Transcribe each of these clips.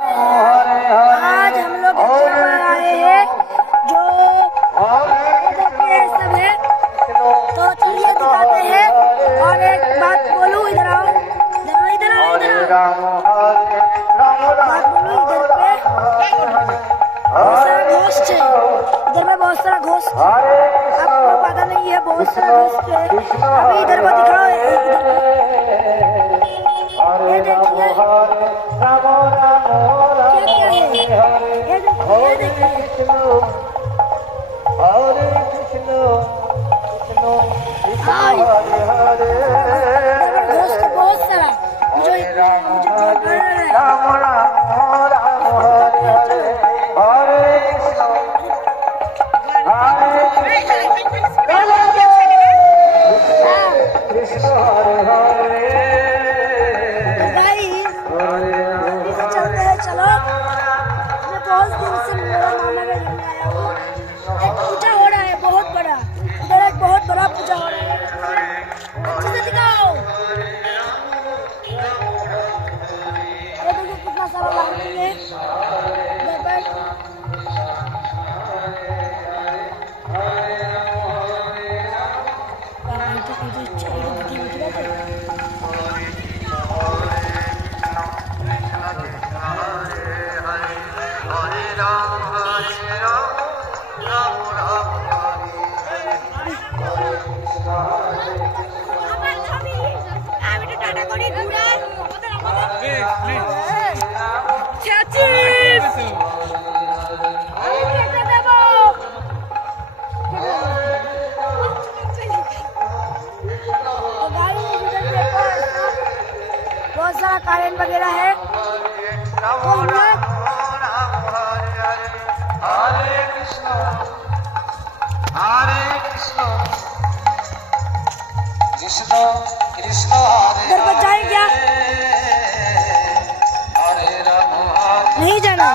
आज हम लोग आए हैं जो सब है, तो चलिए दिखाते हैं। और एक बात बोलूं, इधर आओ, इधर आओ, इधर आओ, बात बोलूं, इधर पे बहुत सारा घोस्ट है, इधर में बहुत सारा घोस्ट है, आपको पता नहीं है, बहुत सारा घोस्ट है। अभी इधर को दिखाओ, ये देखिए बहुत सारा चलते हैं। चलो, मैं बहुत दिन से मेरा मामा का घर में आया हूँ। एक पूजा हो रहा है बहुत बड़ा, इधर एक बहुत बड़ा पूजा हो रहा है, अच्छे से दिखाओ। ये देखिए कितना सारा लाइटिंग है इधर पर। बहुत सारा कारण वगैरह है, तो इधर पर जाए क्या? नहीं जाना।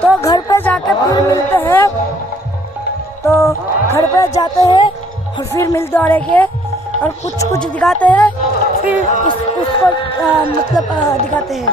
तो घर पे जाके फिर मिलते हैं, तो घर पे जाते हैं और फिर मिलते और और कुछ दिखाते हैं, फिर उसको मतलब दिखाते हैं।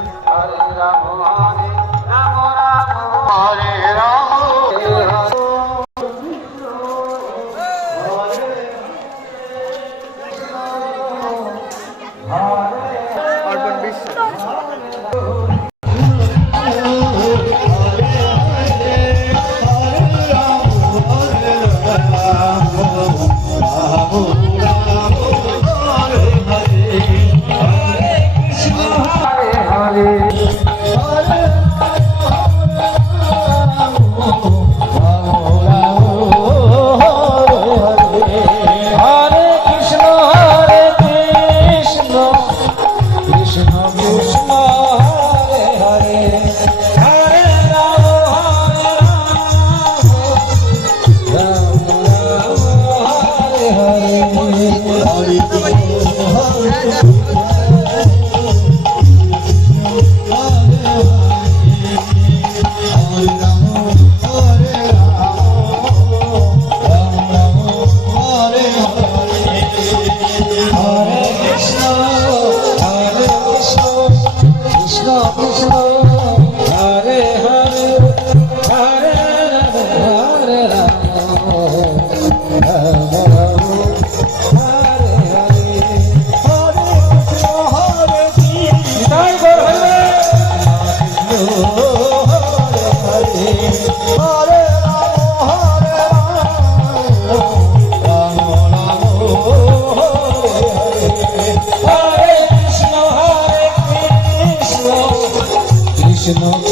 Krishna